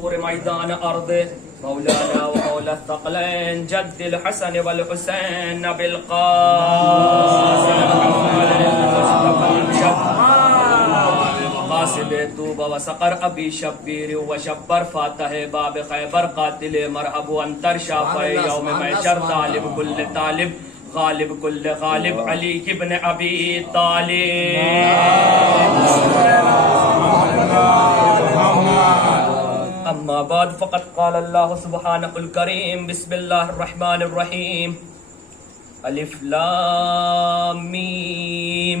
نور میدان ارض مولانا و مولا الثقلین جد الحسن والحسین قاصد توبہ و سقر ابی شبیر و شبر فاتح باب خیبر قاتل مرحب و انتر شافع یوم محشر طالب کل طالب غالب کل غالب علی ابن ابی طالب اما بعد فقد قال اللہ سبحانہ الکریم بسم اللہ الرحمن الرحیم الف لام میم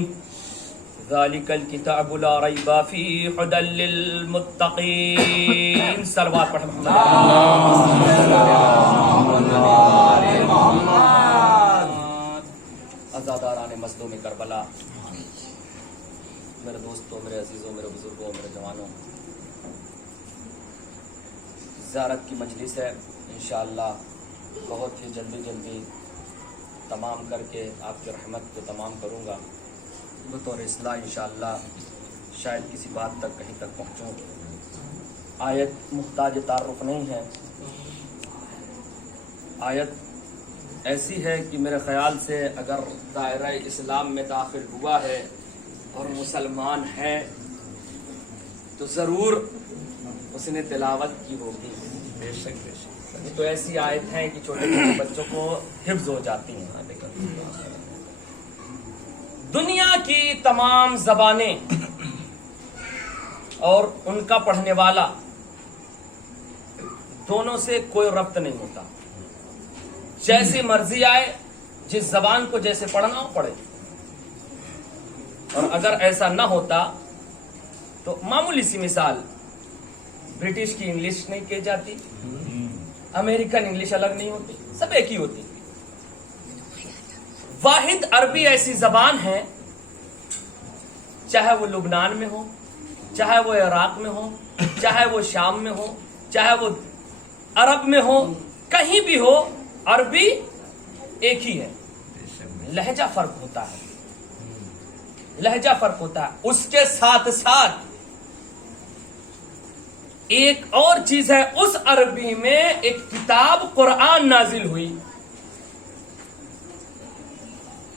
ذالک الکتاب لا ریب فیہ ھدی للمتقین صلوات پڑھ عزاداران مظلوم کربلا، میرے دوستوں، میرے عزیزوں، میرے بزرگوں، میرے جوانوں، زیارت کی مجلس ہے، انشاءاللہ بہت ہی جلدی تمام کر کے آپ کی رحمت کو تمام کروں گا بطور اصلاح انشاءاللہ، شاید کسی بات تک کہیں تک پہنچوں۔ آیت محتاج تعارف نہیں ہے، آیت ایسی ہے کہ میرے خیال سے اگر دائرہ اسلام میں داخل ہوا ہے اور مسلمان ہے تو ضرور اس نے تلاوت کی ہوگی۔ بے شک تو ایسی آیت ہیں کہ چھوٹے چھوٹے بچوں کو حفظ ہو جاتی ہیں۔ دنیا کی تمام زبانیں اور ان کا پڑھنے والا دونوں سے کوئی ربط نہیں ہوتا، جیسی مرضی آئے، جس زبان کو جیسے پڑھنا ہو پڑھے۔ اور اگر ایسا نہ ہوتا تو معمولی سی مثال، برٹش کی انگلش نہیں کہی جاتی، امریکن انگلش الگ نہیں ہوتی، سب ایک ہی ہوتی۔ واحد عربی ایسی زبان ہے، چاہے وہ لبنان میں ہو، چاہے وہ عراق میں ہو، چاہے وہ شام میں ہو، چاہے وہ عرب میں ہو، کہیں بھی ہو، عربی ایک ہی ہے، لہجہ فرق ہوتا ہے، لہجہ فرق ہوتا ہے۔ اس کے ساتھ ساتھ ایک اور چیز ہے، اس عربی میں ایک کتاب قرآن نازل ہوئی۔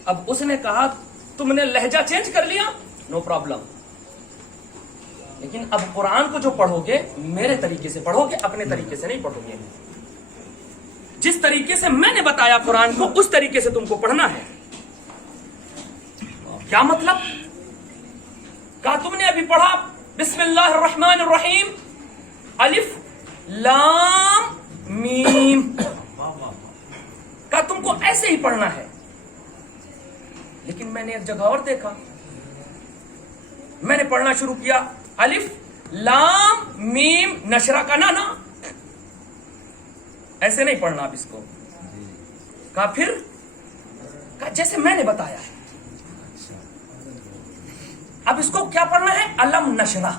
اب اس نے کہا تم نے لہجہ چینج کر لیا، نو پرابلم، لیکن اب قرآن کو جو پڑھو گے میرے طریقے سے پڑھو گے، اپنے طریقے سے نہیں پڑھو گے۔ جس طریقے سے میں نے بتایا قرآن کو، اس طریقے سے تم کو پڑھنا ہے۔ کیا مطلب؟ کہا تم نے ابھی پڑھا بسم اللہ الرحمن الرحیم الف لام میم، کہا تم کو ایسے ہی پڑھنا ہے، لیکن میں نے ایک جگہ اور دیکھا، میں نے پڑھنا شروع کیا الف لام میم نشرہ کا نانا، ایسے نہیں پڑھنا اب اس کو۔ کہا پھر؟ کہا جیسے میں نے بتایا ہے۔ اب اس کو کیا پڑھنا ہے؟ علم نشرہ۔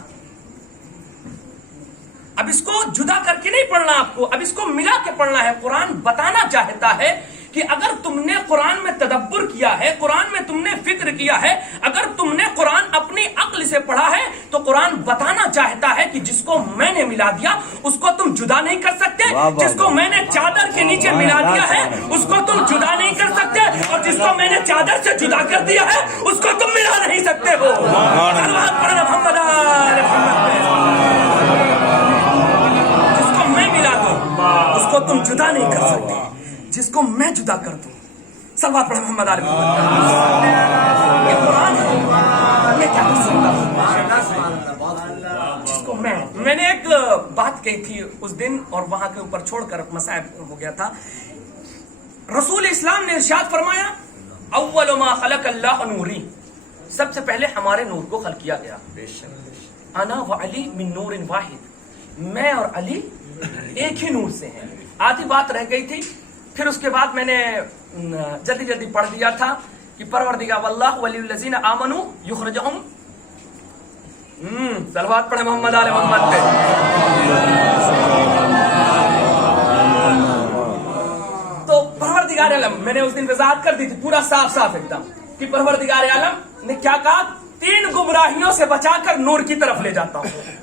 اب اس کو جدا کر کے نہیں پڑھنا آپ کو، اب اس کو ملا کے پڑھنا ہے۔ قرآن بتانا چاہتا ہے کہ اگر تم نے قرآن میں تدبر کیا ہے، قرآن میں تم نے فکر کیا ہے، اگر تم نے قرآن اپنی عقل سے پڑھا ہے، تو قرآن بتانا چاہتا ہے کہ جس کو میں نے ملا دیا اس کو تم جدا نہیں کر سکتے، جس کو میں نے چادر کے نیچے ملا دیا ہے اس کو تم جدا نہیں کر سکتے، اور جس کو میں نے چادر سے جدا کر دیا ہے اس کو تم ملا نہیں سکتے ہو۔ جس کو میں ملا دوں اس کو تم جدا نہیں کر سکتے، جس کو میں جدا کر دوں۔ صلوات پڑھ محمد آل محمد۔ یہ قرآن ہے، یہ کیا کر سکتا ہوں؟ جس کو میں نے ایک بات کہی تھی اس دن اور وہاں کے اوپر چھوڑ کر مسائب ہو گیا تھا۔ رسول اسلام نے ارشاد فرمایا اول ما خلق اللہ نوری، سب سے پہلے ہمارے نور کو خلق کیا گیا۔ انا و علی من نور واحد، میں اور علی ایک ہی نور سے ہیں۔ آدھی بات رہ گئی تھی، پھر اس کے بعد میں نے جلدی پڑھ دیا تھا کہ پروردگار واللہ ولی الذین آمنوا یخرجہم، صلوات پڑھے محمد آل محمد پہ۔ تو پروردگار عالم، میں نے اس دن وضاحت کر دی تھی پورا صاف ایک دم کہ پروردگار عالم نے کیا کہا، 3 گمراہیوں سے بچا کر نور کی طرف لے جاتا ہوں۔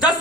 10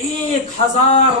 1000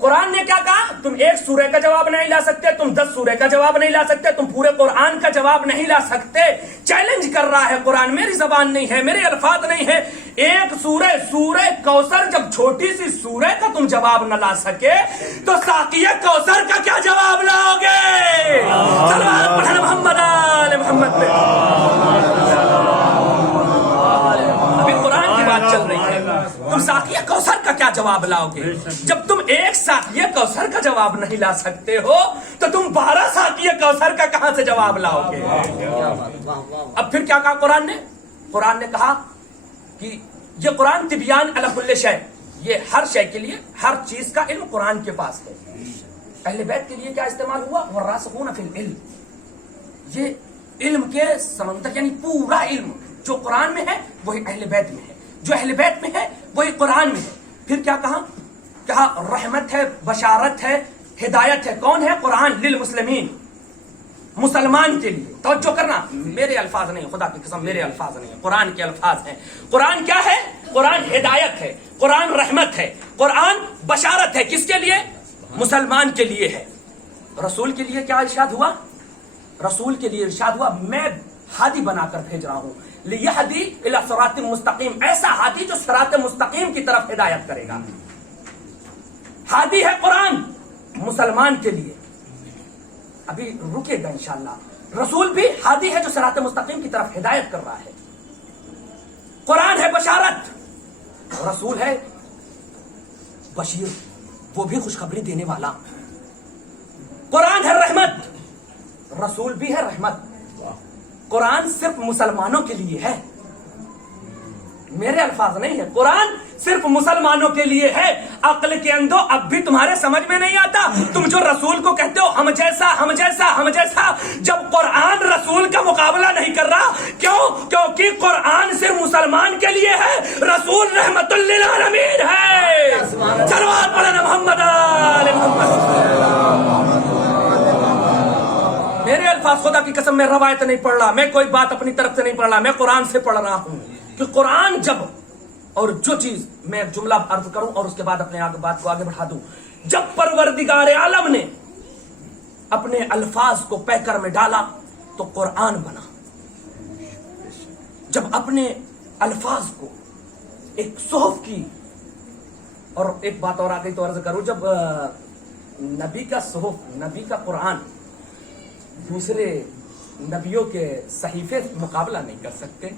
قرآن نے کیا کہا؟ تم ایک سورہ کا جواب نہیں لا سکتے، تم 10 سورہ کا جواب نہیں لا سکتے، تم پورے قرآن کا جواب نہیں لا سکتے. چیلنج کر رہا ہے قرآن، میری زبان نہیں ہے، میرے الفاظ نہیں ہے. ایک سورہ کوثر، جب چھوٹی سی سورہ کا تم جواب نہ لا سکے تو ساقیہ کوثر کا کیا جواب لاؤ گے؟ صلوات پڑھنا محمد آل محمد پہ. ابھی قرآن کی بات چل رہی ہے، تم ساقیہ کوثر کا کیا جواب لاؤ گے؟ جب تم ایک ساقیہ کوثر کا جواب نہیں لا سکتے ہو تو تم 12 ساقیہ کوثر کا کہاں سے جواب لاؤ گے؟ اب پھر کیا کہا قرآن نے؟ قرآن نے کہا کہ یہ قرآن تبیان علی کل شیء، یہ ہر شے کے لیے، ہر چیز کا علم قرآن کے پاس ہے. اہل بیت کے لیے کیا استعمال ہوا؟ والراسخون فی العلم، یہ علم کے سمندر، یعنی پورا علم جو قرآن میں ہے وہی اہل بیت میں ہے، جو اہل بیت میں ہے وہی قرآن میں ہے. پھر کیا کہا؟ کہا رحمت ہے، بشارت ہے، ہدایت ہے. کون ہے؟ قرآن للمسلمین، مسلمان کے لیے. توجہ کرنا، میرے الفاظ نہیں، خدا کی قسم میرے الفاظ نہیں، قرآن کے الفاظ ہیں. قرآن کیا ہے؟ قرآن ہدایت ہے، قرآن رحمت ہے، قرآن بشارت ہے. کس کے لیے؟ مسلمان کے لیے ہے. رسول کے لیے کیا ارشاد ہوا؟ رسول کے لیے ارشاد ہوا میں ہادی بنا کر بھیج رہا ہوں، لیہدی الی صراط مستقیم، ایسا ہادی جو صراط مستقیم کی طرف ہدایت کرے گا. ہادی ہے قرآن مسلمان کے لیے. ابھی رکے گا انشاءاللہ. رسول بھی ہادی ہے جو صراط مستقیم کی طرف ہدایت کر رہا ہے. قرآن ہے بشارت، رسول ہے بشیر، وہ بھی خوشخبری دینے والا. قرآن ہے رحمت، رسول بھی ہے رحمت. قرآن صرف مسلمانوں کے لیے ہے، میرے الفاظ نہیں ہے. قرآن صرف مسلمانوں کے لیے ہے. عقل کے اندھو اب بھی تمہارے سمجھ میں نہیں آتا. تم جو رسول کو کہتے ہو ہم جیسا ہم جیسا ہم جیسا، جب قرآن رسول کا مقابلہ نہیں کر رہا. کیوں؟ کیونکہ قرآن صرف مسلمان کے لیے ہے، رسول رحمت للعالمین ہے. صلوات پڑھنا محمد آل محمد. میرے الفاظ، خدا کی قسم میں روایت نہیں پڑھ رہا، میں کوئی بات اپنی طرف سے نہیں پڑھ رہا، میں قرآن سے پڑھ رہا ہوں. کہ قرآن جب، اور جو چیز میں ایک جملہ عرض کروں اور اس کے بعد اپنے بات کو آگے بڑھا دوں. جب پروردگار عالم نے اپنے الفاظ کو پیکر میں ڈالا تو قرآن بنا. جب اپنے الفاظ کو ایک صحف کی، اور ایک بات اور آگئی تو عرض کروں، جب نبی کا صحف، نبی کا قرآن دوسرے نبیوں کے صحیفے مقابلہ نہیں کر سکتے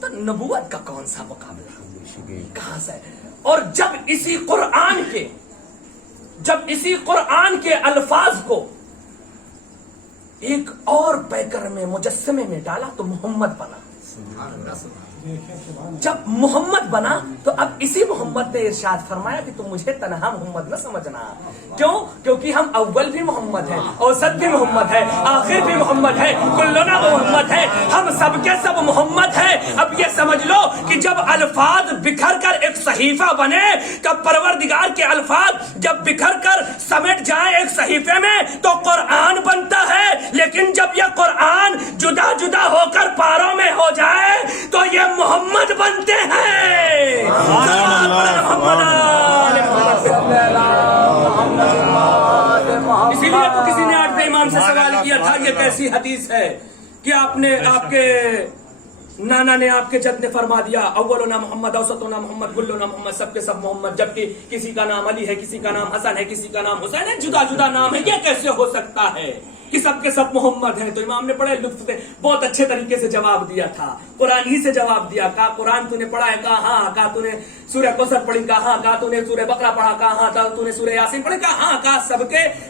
تو نبوت کا کون سا مقابلہ کہاں سے؟ اور جب اسی قرآن کے الفاظ کو ایک اور پیکر میں، مجسمے میں ڈالا تو محمد بنا. جب محمد بنا تو اب اسی محمد نے ارشاد فرمایا کہ تم مجھے تنہا محمد نہ سمجھنا. کیوں؟ کیونکہ ہم اول بھی محمد ہیں، اوسط بھی محمد ہے، آخر بھی محمد ہے، کلنا محمد ہے، ہم سب کے سب محمد ہیں. اب یہ سمجھ لو کہ جب الفاظ بکھر کر ایک صحیفہ بنے، تب پروردگار کے الفاظ جب بکھر کر سمیٹ جائیں ایک صحیفے میں تو قرآن بنتا ہے. لیکن جب یہ قرآن جدا جدا ہو کر پاروں میں ہو جائے تو یہ محمد بنتے ہیں. اسی لیے تو کسی نے 8 امام سے سوال کیا تھا یہ کیسی حدیث ہے کہ آپ کے نانا نے، آپ کے جد نے فرما دیا اولنا محمد، اوسطنا محمد، کلنا محمد، سب کے سب محمد، جبکہ کسی کا نام علی ہے، کسی کا نام حسن ہے، کسی کا نام حسین ہے، جدا جدا نام ہے. یہ کیسے ہو سکتا ہے کہ سب کے سب محمد ہیں؟ تو امام نے بڑے لطف سے بہت اچھے طریقے سے جواب دیا تھا، قرآن ہی سے جواب دیا. کہا قرآن تو نے پڑھا ہے؟ کہا ہاں. کہا تو نے سورہ کوثر پڑھی؟ کہا ہاں. کہا تو نے سورہ بقرہ پڑھا؟ کہا ہاں. تو نے سورہ یاسین پڑھی؟ کہا ہاں. کہا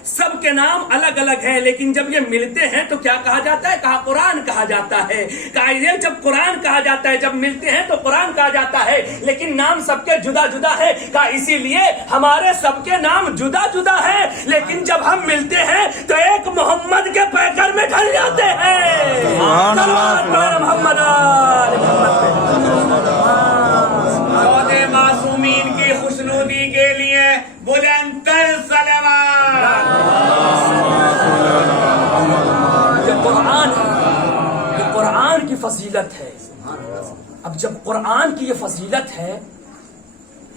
سب کے نام الگ الگ ہیں، لیکن جب یہ ملتے ہیں تو کیا کہا جاتا ہے؟ کہا قرآن کہا جاتا ہے. کہا یہ جب قرآن کہا جاتا ہے، جب ملتے ہیں تو قرآن کہا جاتا ہے، لیکن نام سب کے جدا جدا ہے. کہا اسی لیے ہمارے سب کے نام جدا جدا ہیں، لیکن جب ہم ملتے ہیں تو ایک محمد کے پیکر میں ڈھل جاتے ہیں. محمد معصومین کی خوشنودی کے لیے بلند تر صلوات. یہ قرآن کی فضیلت ہے. اب جب قرآن کی یہ فضیلت ہے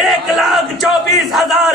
1,24,000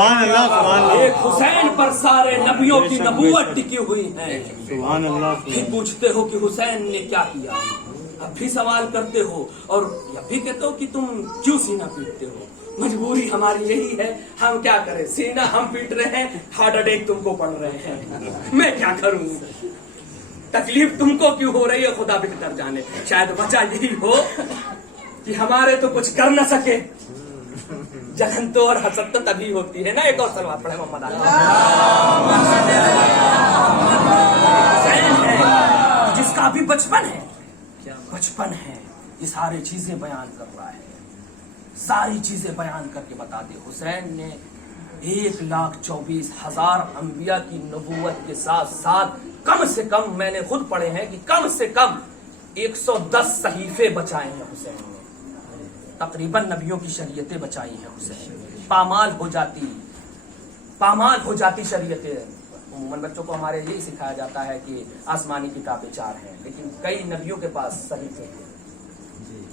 سبحان اللہ سبحان اللہ ایک حسین پر سارے نبیوں کی نبوت ٹکی ہوئی ہے. سبحان اللہ پھر پوچھتے ہو کہ حسین نے کیا کیا, اب بھی سوال کرتے ہو اور اب بھی کہتے ہو کہ تم کیوں سینہ پیٹتے ہو. مجبوری ہماری یہی ہے, ہم کیا کریں, سینہ ہم پیٹ رہے ہیں, ہارٹ اٹیک تم کو پڑ رہے ہیں, میں کیا کروں, تکلیف تم کو کیوں ہو رہی ہے خدا بہتر جانے. شاید وجہ یہی ہو کہ ہمارے تو کچھ کر نہ سکے. جہن تو اور حسد تو تبھی ہوتی ہے نا. ایک اور سلوات پڑھے محمد علی. حسین ہے جس کا ابھی بچپن ہے, بچپن ہے, یہ ساری چیزیں بیان کر رہا ہے, ساری چیزیں بیان کر کے بتا دے. حسین نے 1,24,000 انبیاء کی نبوت کے ساتھ ساتھ کم سے کم, میں نے خود پڑھے ہیں کہ کم سے کم 110 صحیفے بچائے ہیں حسین نے. تقریباً نبیوں کی شریعتیں بچائی ہیں حسین. پامال ہو جاتی شریعتیں. عموماً بچوں کو ہمارے یہی سکھایا جاتا ہے کہ آسمانی کتابیں 4 ہیں, لیکن کئی نبیوں کے پاس صحیفے ہیں.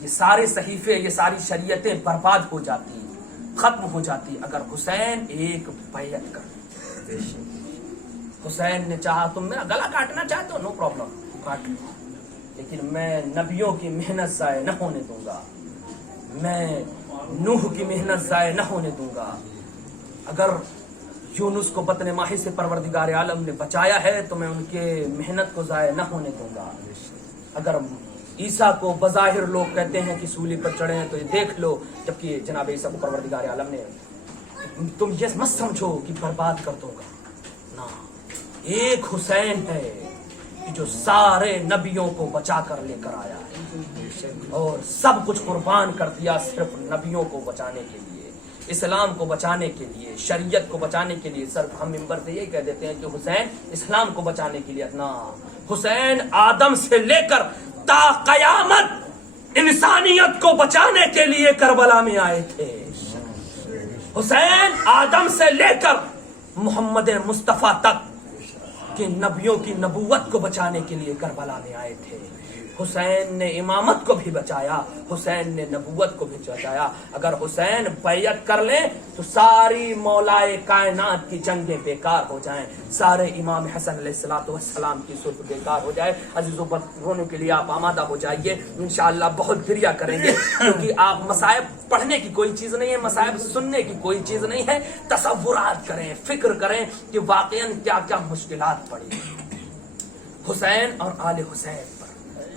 یہ سارے صحیفے, یہ ساری شریعتیں برباد ہو جاتی, ختم ہو جاتی اگر حسین ایک بیعت کر. حسین نے چاہا تم میرا گلا کاٹنا چاہتے ہو, نو پرابلم, کاٹ لو, لیکن میں نبیوں کی محنت ضائع نہ ہونے دوں گا, میں نوح کی محنت ضائع نہ ہونے دوں گا. اگر یونس کو بطن ماہی سے پروردگار عالم نے بچایا ہے تو میں ان کے محنت کو ضائع نہ ہونے دوں گا. اگر عیسیٰ کو بظاہر لوگ کہتے ہیں کہ سولی پر چڑھے ہیں تو یہ دیکھ لو, جبکہ جناب عیسیٰ کو پروردگار عالم نے, تم یہ مت سمجھو کہ برباد کر دوں گا نا. ایک حسین ہے کہ جو سارے نبیوں کو بچا کر لے کر آیا ہے اور سب کچھ قربان کر دیا صرف نبیوں کو بچانے کے لیے, اسلام کو بچانے کے لیے, شریعت کو بچانے کے لیے. صرف ہم ممبر سے یہی کہہ دیتے ہیں کہ حسین اسلام کو بچانے کے لیے اتنا. حسین آدم سے لے کر تا قیامت انسانیت کو بچانے کے لیے کربلا میں آئے تھے. حسین آدم سے لے کر محمد مصطفیٰ تک کہ نبیوں کی نبوت کو بچانے کے لیے کربلا میں آئے تھے. حسین نے امامت کو بھی بچایا, حسین نے نبوت کو بھی بچایا. اگر حسین بیعت کر لیں تو ساری مولائے کائنات کی جنگیں بیکار ہو جائیں, سارے امام حسن علیہ الصلوۃ والسلام کی صلح بیکار ہو جائے. عزیزوں, رونے کے لیے آپ آمادہ ہو جائیے, انشاءاللہ بہت گریہ کریں گے, کیونکہ آپ مصائب پڑھنے کی کوئی چیز نہیں ہے, مصائب سننے کی کوئی چیز نہیں ہے. تصورات کریں, فکر کریں کہ واقعاً کیا کیا مشکلات پڑی حسین اور آل حسین پر,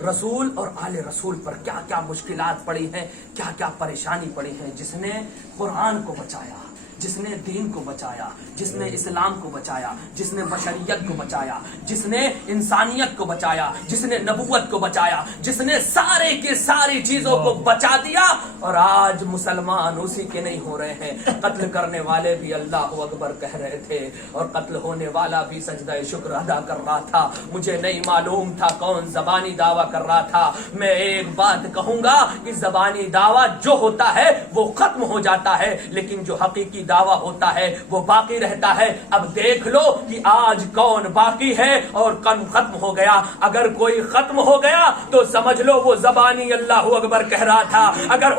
رسول اور آل رسول پر کیا کیا مشکلات پڑی ہیں, کیا کیا پریشانی پڑی ہے. جس نے قرآن کو بچایا, جس نے دین کو بچایا, جس نے اسلام کو بچایا, جس نے بشریت کو بچایا, جس نے انسانیت کو بچایا, جس نے نبوت کو بچایا, جس نے سارے کی ساری چیزوں کو بچا دیا. اور آج مسلمان اسی کے نہیں ہو رہے ہیں. قتل کرنے والے بھی اللہ اکبر کہہ رہے تھے اور قتل ہونے والا بھی سجدہ شکر ادا کر رہا تھا. مجھے نہیں معلوم تھا کون زبانی دعویٰ کر رہا تھا. میں ایک بات کہوں گا کہ زبانی دعویٰ جو ہوتا ہے وہ ختم ہو جاتا ہے, لیکن جو حقیقی دعویٰ ہوتا ہے وہ باقی رہتا ہے. اب دیکھ لو کہ آج کون باقی ہے اور کون ختم ہو گیا. اگر کوئی ختم ہو گیا تو سمجھ لو وہ زبانی اللہ اکبر کہہ رہا تھا. اگر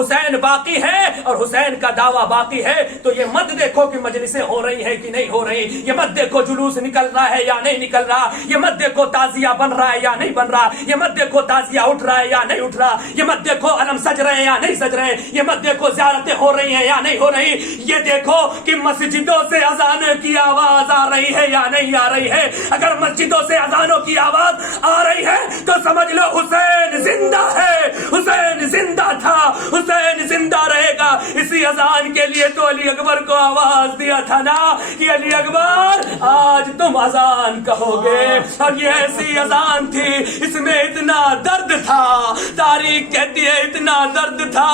حسین باقی ہے اور حسین کا دعویٰ باقی ہے تو یہ مت دیکھو کہ مجلسیں ہو رہی ہیں کہ نہیں ہو رہی, یہ مت دیکھو جلوس نکل رہا ہے یا نہیں نکل رہا, یہ مت دیکھو تعزیہ بن رہا ہے یا نہیں بن رہا, یہ مت دیکھو تعزیہ اٹھ رہا ہے یا نہیں اٹھ رہا, یہ مت دیکھو علم سج رہے ہیں یا نہیں سج رہے, یہ مت دیکھو زیارتیں ہو رہی ہیں یا نہیں ہو رہی, یہ دیکھو کہ مسجدوں سے اذان کی آواز آ رہی ہے یا نہیں آ رہی ہے. اگر مسجدوں سے اذانوں کی آواز آ رہی ہے تو سمجھ لو حسین زندہ ہے, حسین زندہ تھا, حسین زندہ رہے گا. اسی اذان کے لیے تو علی اکبر کو آواز دیا تھا نا کہ علی اکبر آج تم اذان کہو گے. اور یہ ایسی اذان تھی, اس میں اتنا درد تھا, تاریخ کہتی ہے اتنا درد تھا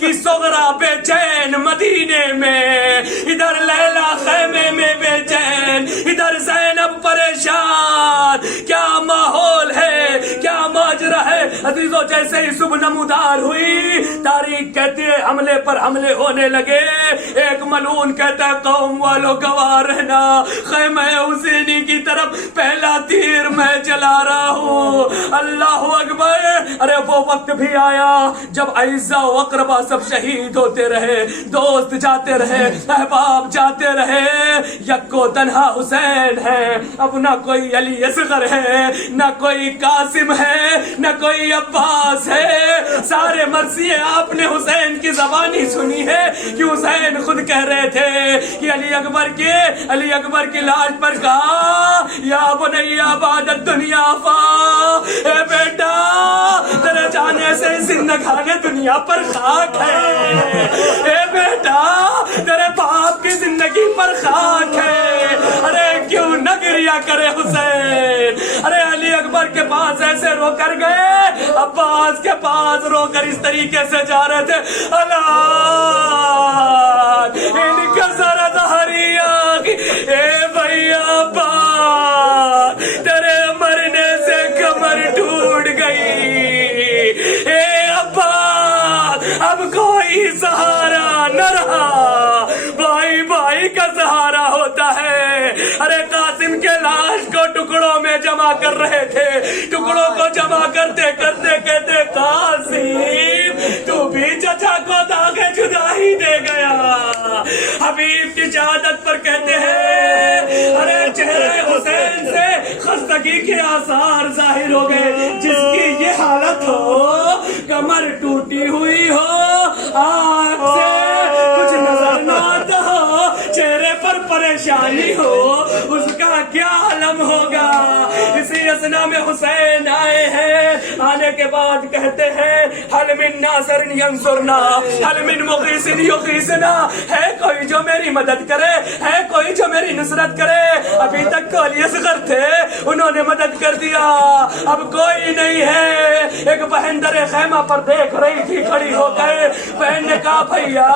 کہ صغرا بے چین مدینے میں, ادھر لیلا خیمے میں بے چین, ادھر زینب پریشان. کیا ماحول ہے, کیا ماجرا ہے. عزیزوں جیسے ہی صبح نمودار ہوئی تاریخ کہتی ہے حملے پر حملے ہونے لگے. ایک ملعون کہتا ہے قوم والوں گواہ رہنا خیمہ حسینی کی طرف پہلا تیر میں چلا رہا ہوں. اللہ اکبر. ارے وہ وقت بھی آیا جب اعزاء و اقربا سب شہید ہوتے رہے, دوست جاتے رہے, احباب جاتے رہے, یکو تنہا حسین ہے. اب نہ کوئی علی اصغر ہے, نہ کوئی قاسم ہے, نہ کوئی عباس ہے. سارے مرثیے آپ نے حسین کی زبانی سنی ہے کہ حسین خود کہہ رہے تھے کہ علی اکبر کی لاش پر کہا یا بنیا بعد الدنیا فا, اے بیٹا تیرے جانے سے زندگانی دنیا پر خاک ہے. اے بیٹا تیرے باپ کی زندگی پر خاک ہے. ارے کیوں نہ گریا کرے حسین. ارے علی اکبر کے پاس ایسے رو کر گئے, عباس کے پاس رو کر اس طریقے سے جا رہے تھے اللہ ان کا ذرا دہریا اے بھیا عباس تیرے مرنے سے کمر ٹوٹ گئی. اے عباس اب کوئی سہارا نہ رہا, بھائی بھائی کا سہارا ہوتا ہے. ارے قاسم کے لاش کو ٹکڑوں میں جمع کر رہے تھے, ٹکڑوں کو جمع کرتے کرتے کہتے قاسم تو بھی چچا کو داغ جدائی دے گیا. حبیب کی شہادت پر کہتے ہیں ارے چہرے حسین سے خستگی کے آثار ظاہر ہو گئے. جس کی یہ حالت ہو, کمر ٹوٹی ہوئی ہو, آنکھ سے کچھ نظر نہ آتا ہو, چہرے پر پریشانی ہو, اس کا کیا عالم ہوگا. اسی اسنا میں حسین آئے ہیں. آنے کے بعد کہتے ہیں حل من ناصر ینصرنا حل من مغیث یغیثنا, ہے کوئی جو میری مدد کرے, ہے کوئی جو میری نصرت کرے. ابھی تک تو علی اصغر تھے, انہوں نے مدد کر دیا, اب کوئی نہیں ہے. ایک بہن در خیمہ پر دیکھ رہی تھی کھڑی ہو کر. بہن نے کہا بھیا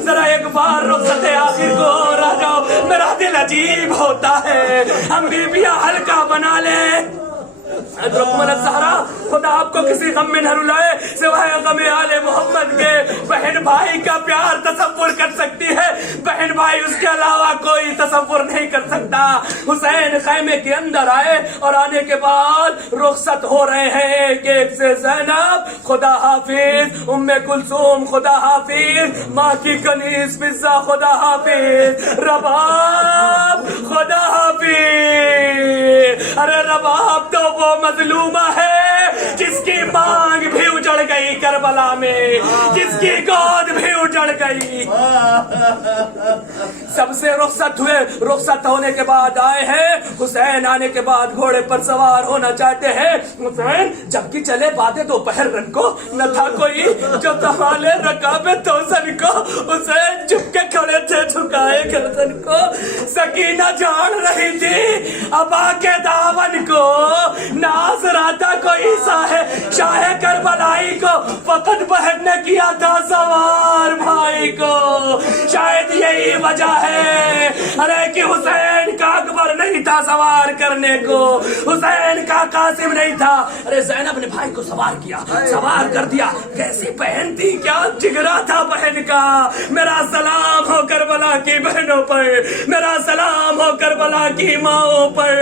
ذرا ایک بار رخصت آخر کو اور آ جاؤ, میرا دل عجیب ہوتا ہے, ہم بیویاں ہلکا بنا لیں. رکمن الزہرا خدا آپ کو کسی غم میں نہ رلائے سوائے غم آل محمد کے. بہن بھائی کا پیار تصور کر سکتی ہے, بہن بھائی اس کے علاوہ کوئی تصور نہیں کر سکتا. حسین خیمے کے اندر آئے اور آنے کے بعد رخصت ہو رہے ہیں. ایک سے زینب خدا حافظ, ام کلثوم خدا حافظ, ماں کی کنیز فضہ خدا حافظ, رباب خدا حافظ. ارے رباب تو وہ مظلومہ ہے جس کی مانگ بھی اجڑ گئی کربلا میں, جس کی گود بھی اجڑ گئی. سب سے رخصت ہوئے, رخصت ہونے کے بعد آئے ہیں. حسین آنے کے بعد گھوڑے پر سوار ہونا چاہتے ہیں. حسین جبکہ چلے بعد دوپہر رن کو, نہ تھا کوئی جو تمالے رکابے تو سن کو. حسین چپ کے کھڑے تھے جھکائے گردن کو. سکینہ جاڑ رہی تھی ابا کے دامن کو, ناز راتا کوئی شاہ کربلائی کو فقط بہن نے کیا تھا سوار بھائی کو. شاید یہی وجہ ہے ارے کہ حسین کا اکبر نہیں تھا سوار کرنے کو, حسین کا قاسم نہیں تھا. ارے زینب نے بھائی کو سوار کیا, سوار کر دیا. کیسی بہن تھی, کیا جگرا تھا بہن کا. میرا سلام ہو کربلا کی بہنوں پر, میرا سلام ہو کربلا کی ماؤں پر.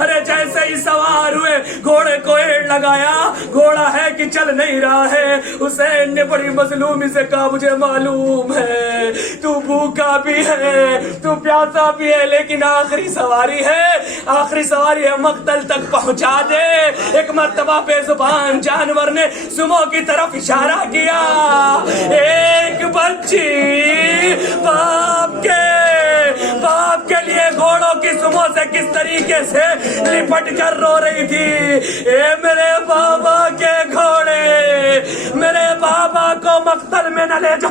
ارے جیسے ہی سوار ہوئے گھوڑے کو ایڑ لگایا, گھوڑا ہے کہ چل نہیں رہا ہے. حسین نے بڑی مظلومی سے کہا مجھے معلوم ہے تو بھوکا بھی ہے, تو پیاسا بھی ہے, لیکن آخری سواری ہے, آخری سواری ہے, مقتل تک پہنچا دے. ایک مرتبہ بے زبان جانور نے سمو کی طرف اشارہ کیا. ایک بچی باپ کے لیے گھوڑوں کی سمو سے کس طریقے سے لپٹ کر رو رہی تھی. اے میرے بابا کے گھوڑے, میرے بابا کو مقتل میں نہ لے جا,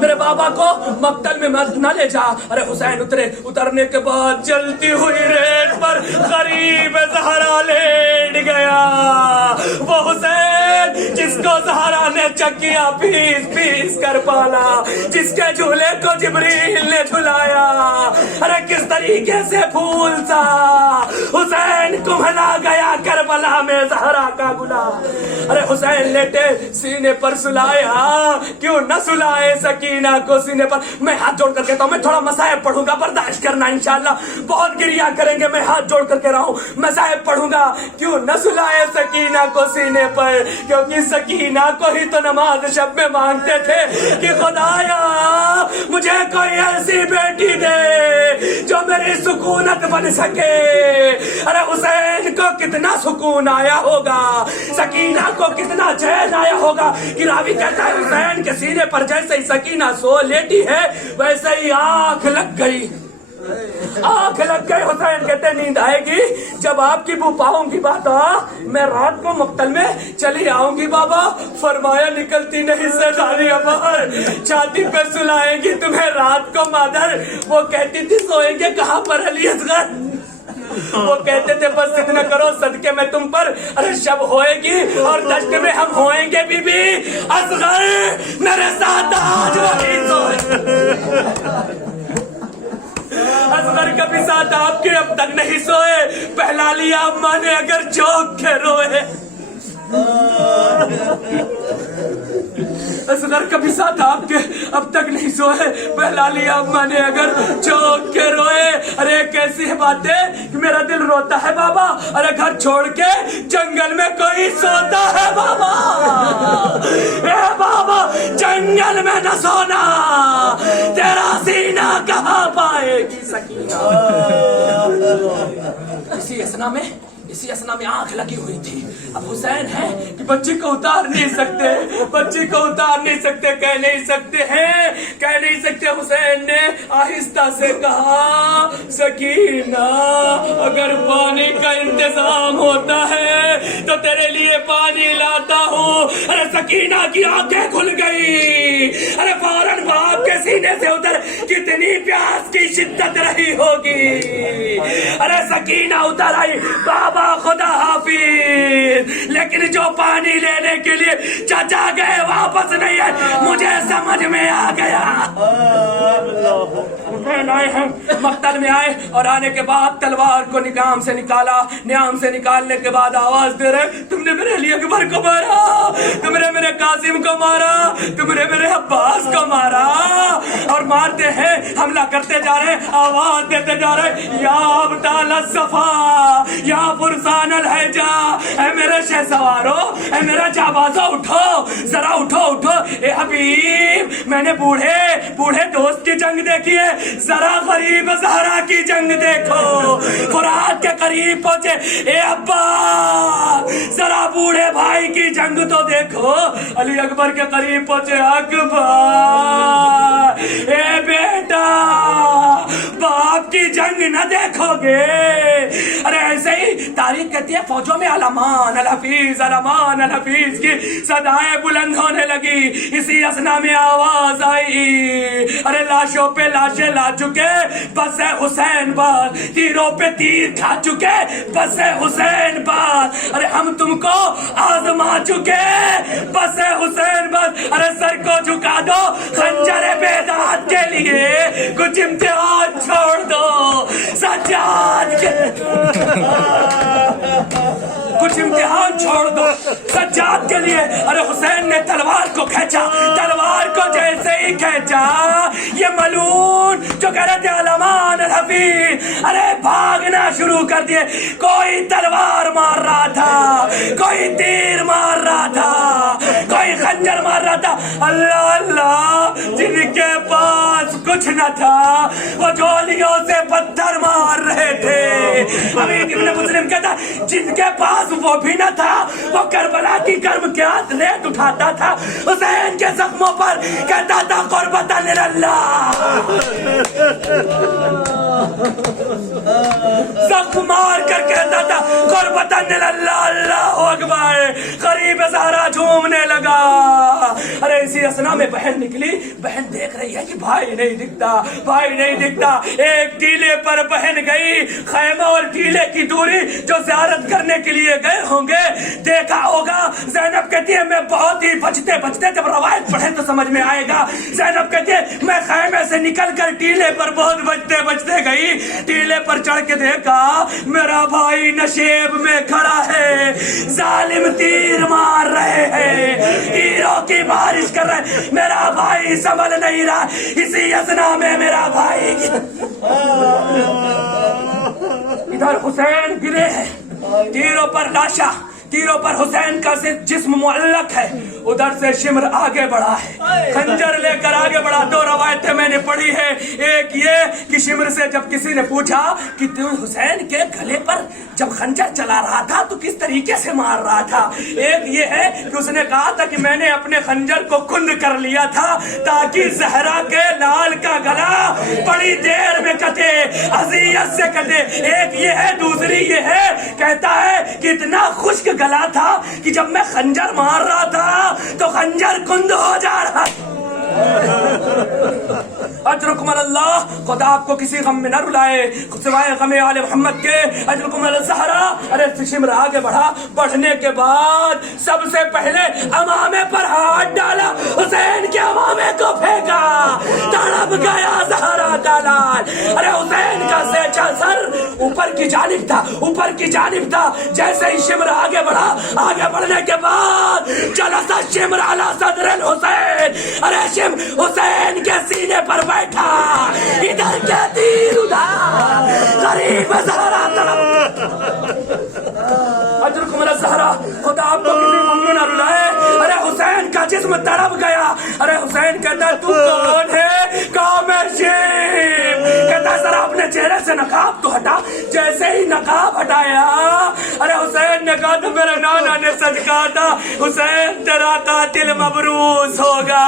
میرے بابا کو مقتل میں مت نہ لے جا. ارے حسین اترنے کے بعد جلتی ہوئی ریت پر غریب زہرا لیٹ گیا. وہ حسین جس کو زہرا نے چکیاں پیس پیس کر پالا, جس کے جھولے کو جبریل نے جھلایا. ارے کس طریقے سے پھول سا حسین کملا گیا کربلا میں زہرا کا گلاب. ارے حسین لیٹے سینے پر سلایا, کیوں نہ سلائے سکینہ کو سینے پر. میں ہاتھ جوڑ کر کہتا ہوں, میں تھوڑا مصائب پڑھوں گا, برداشت کرنا انشاءاللہ. بہت گریا کریں گے, میں ہاتھ جوڑ کر کہہ رہا ہوں مصائب پڑھوں گا. کیوں نہ سلائے سکینہ کو سینے پر, کیونکہ سکینہ کو ہی تو نماز شب میں مانگتے تھے کہ خدایا مجھے کوئی ایسی بیٹی دے جو میری سکونت بن سکے. ارے حسین کو کتنا سکون آیا ہوگا, سکینہ کو کتنا چین آیا ہوگا کہ راوی کہتا ہے حسین کے سینے پر جیسے ہی سکینہ سو لیٹی ہے ویسے ہی آنکھ لگ گئی, آنکھ لگ گئی. حسین کہتے نیند آئے گی جب آپ کی بو پاؤں گی بابا, میں رات کو مقتل میں چلی آؤں گی بابا. فرمایا نکلتی نہیں سیدانی عمر, چھاتی پہ سلائیں گی تمہیں رات کو مادر. وہ کہتی تھی سوئیں گے کہاں پر علی اصغر, وہ کہتے تھے بس اتنا کرو صدقے میں تم پر. ارے شب ہوئے گی اور دشت میں ہم ہوئیں گے بی بی اصغر میرے ساتھ آج وہی سوئے. اصغر کبھی ساتھ آپ کے اب تک نہیں سوئے, پہلا لیا اماں نے اگر چوک کے روئے. اصغر کبھی ساتھ آپ کے اب تک نہیں سوئے, پہلا لیا اماں نے اگر چوک کے روئے. ارے کیسی ہے باتیں کہ میرا دل روتا ہے بابا, ارے گھر چھوڑ کے جنگل میں کوئی سوتا ہے بابا. اے بابا جنگل میں نہ سونا, تیرا سینہ کہاں پائے گی سکینہ. اسی اسنا میں آنکھ لگی ہوئی تھی. اب حسین ہے کہ بچی کو اتار نہیں سکتے, بچی کو اتار نہیں سکتے, کہہ نہیں سکتے ہیں, کہہ نہیں سکتے. حسین نے آہستہ سے کہا سکینہ اگر پانی کا انتظام ہوتا ہے تو تیرے لیے پانی لاتا ہوں. ارے سکینہ کی آنکھیں کھل گئی, ارے فوراً باپ کے سینے سے ادھر کتنی پیاس کی شدت رہی ہوگی. ارے سکینہ اتر آئی, بابا خدا حافظ, لیکن جو پانی لینے کے لیے چچا گئے واپس نہیں ہے, مجھے سمجھ میں آ گیا. حسین آئے ہیں, مقتل میں آئے اور آنے کے بعد تلوار کو نیام سے نکالا. نیام سے نکالنے کے بعد آواز دے رہے تم نے میرے علی اکبر کو مارا, تم نے میرے قاسم کو مارا, تم نے میرے عباس کو مارا. اور مارتے ہیں, حملہ کرتے جا رہے ہیں, آواز دیتے جا رہے ہیں یا ابطال الصفا یا فرسان الحجا, اے میرے شہ سوارو, اے میرا جابازو اٹھو, ذرا اٹھو اٹھو. اے حبیب میں نے بوڑھے دوست کی جنگ دیکھی ہے, ذرا غریب زہرا کی جنگ دیکھو. فرات کے قریب پہنچے, اے ابا ذرا بوڑھے بھائی کی جنگ تو دیکھو. علی اکبر کے قریب پہنچے, اکبر اے بیٹا باپ کی جنگ نہ دیکھو گے. ارے ایسے ہی تاریخ کہتی ہے فوجوں میں علمان الحفیظ علمان الحفیظ کی صدائیں بلند ہونے لگی. اسی اسنا میں آواز آئی, ارے لاشوں پہ لاشیں لا چکے بس ہے حسین بات, تیروں پہ تیر کھا چکے بس ہے حسین بات. ارے ہم تم کو آزما چکے بس ہے حسین بات. ارے سر کو جھکا دو خنجر بیداد کے لیے, کچھ امتحان چھوڑ دو سجاد کے, کچھ امتحان چھوڑ دو سجاد کے لیے. ارے حسین نے تلوار کو کھینچا, تلوار کو جیسے ہی کھینچا یہ ملون جو کہہ رہے تھے علمان الحفیظ, ارے بھاگنا شروع کر دیے. کوئی تلوار مار رہا تھا, کوئی تیر مار رہا تھا, کوئی خنجر مار رہا تھا. اللہ اللہ, جن کے پاس کچھ نہ تھا وہ جولیوں سے پتھر مار رہے تھے. امیر ابن مسلم کہتا جن کے پاس وہ بھی نہ تھا وہ کربلا کی کرم کیا ریت اٹھاتا تھا, حسین کے زخموں پر کہتا تھا قربتاً اللہ. زخم مار کر کہتا تھا قربتاً اللہ, اللہ اکبر. قریب زہرا جھومنے لگا. ارے اسی اسنا میں بہن نکلی, بہن دیکھ رہی ہے کہ بھائی نہیں دکھتا, بھائی نہیں دکھتا. ایک ٹیلے پر بہن گئی, خیمہ اور ٹیلے کی دوری جو زیارت کرنے کے لیے گئے ہوں گے دیکھا ہوگا. زینب کہتی ہے میں بہت ہی بچتے بچتے, جب روایت پڑھے تو سمجھ میں آئے گا. زینب کہتی ہے میں خیمے سے نکل کر ٹیلے پر بہت بچتے بچتے گئی, ٹیلے پر چڑھ کے دیکھا میرا بھائی نشیب میں کھڑا ہے, ظالم تیر مار رہے ہیں, تیروں کی بارش کر رہے, میرا بھائی سنبھل نہیں رہا, اسی اثنا میں میرا بھائی ادھر حسین گرے ہیں, تیروں پر لاشا, تیروں پر حسین کا جسم معلق ہے, ادھر سے شمر آگے بڑھا ہے, خنجر لے کر آگے بڑھا. دو روایتیں میں نے پڑھی ہے, ایک یہ کہ شمر سے جب کسی نے پوچھا کہ تم حسین کے گلے پر جب خنجر چلا رہا تھا تو کس طریقے سے مار رہا تھا, ایک یہ ہے کہ اس نے کہا تھا کہ میں نے اپنے خنجر کو کند کر لیا تھا تاکہ زہرا کے لال کا گلا بڑی دیر میں کٹے, اذیت سے کٹے. ایک یہ ہے, دوسری یہ ہے, کہتا ہے کہ اتنا خشک گلا تھا کہ جب میں خنجر مار رہا تھا تو خنجر کند ہو جا رہا تھا. اجرکم اللہ, خدا آپ کو کسی غم میں نہ رلائے سوائے غم آل محمد کے. اجرکم الزہرا. ارے شمر آگے بڑھا, بڑھنے کے بعد سب سے پہلے امامے پر ہاتھ ڈالا, حسین کے امامے کو پھینکا, تڑپ گیا زہرا کا لال. ارے حسین کا سر اوپر کی جانب تھا, اوپر کی جانب تھا. جیسے ہی شمر آگے بڑھا, آگے بڑھنے کے بعد جلسہ شمر علی صدر الحسین. ارے حسین کے سینے پر بیٹھا, ادھر کے تیر ادھر, غریب زہرا طرف. اجرکم الزہرا, خدا آپ کو کسی غم میں نہ رلائے. ارے حسین کا جسم تڑپ گیا. ارے حسین کہتا ہے تو کون ہے, کہا میں شیب. کہتا ہے ذرا اپنے چہرے سے نقاب تو ہٹا. جیسے ہی نقاب ہٹایا, ارے حسین نے کہا تو میرے نانا نے سچ کہا تھا, حسین تیرا قاتل مبروز ہوگا.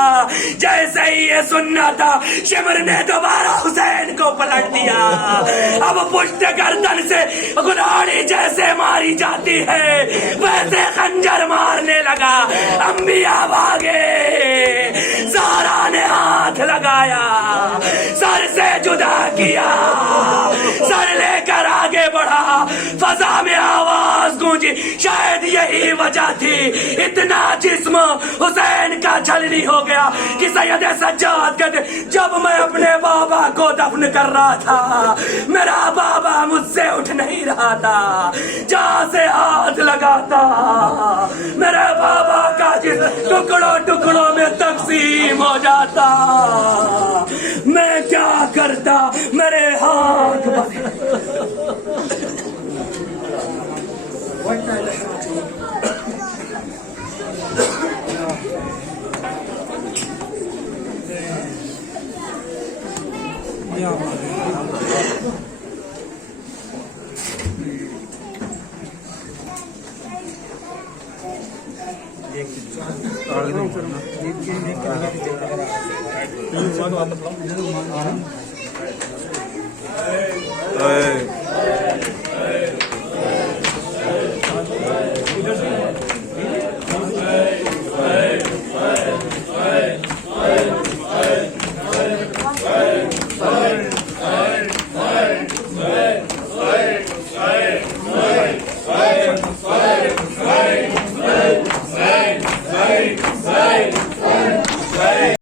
جیسے ہی یہ سننا تھا, شمر نے دوبارہ حسین کو پلٹ دیا. اب پشت گردن سے گلاڑی جیسے ماری جاتی ہے ویسے خنجر مارنے لگا. انبیاء بھاگے, زہرا نے ہاتھ لگایا, سر سے جدا کیا, سر لے کر آگے بڑھا. فضا میں آواز گونجی, شاید یہی وجہ تھی اتنا جسم حسین کا چھلنی ہو گیا کہ سید سجاد کہتے جب میں اپنے بابا کو دفن کر رہا تھا میرا بابا مجھ سے اٹھ نہیں رہا تھا, جہاں سے ہاتھ لگاتا میرے بابا کا جسم ٹکڑوں ٹکڑوں میں تقسیم ہو جاتا. میں کیا کرتا, میرے ہاتھ Hey.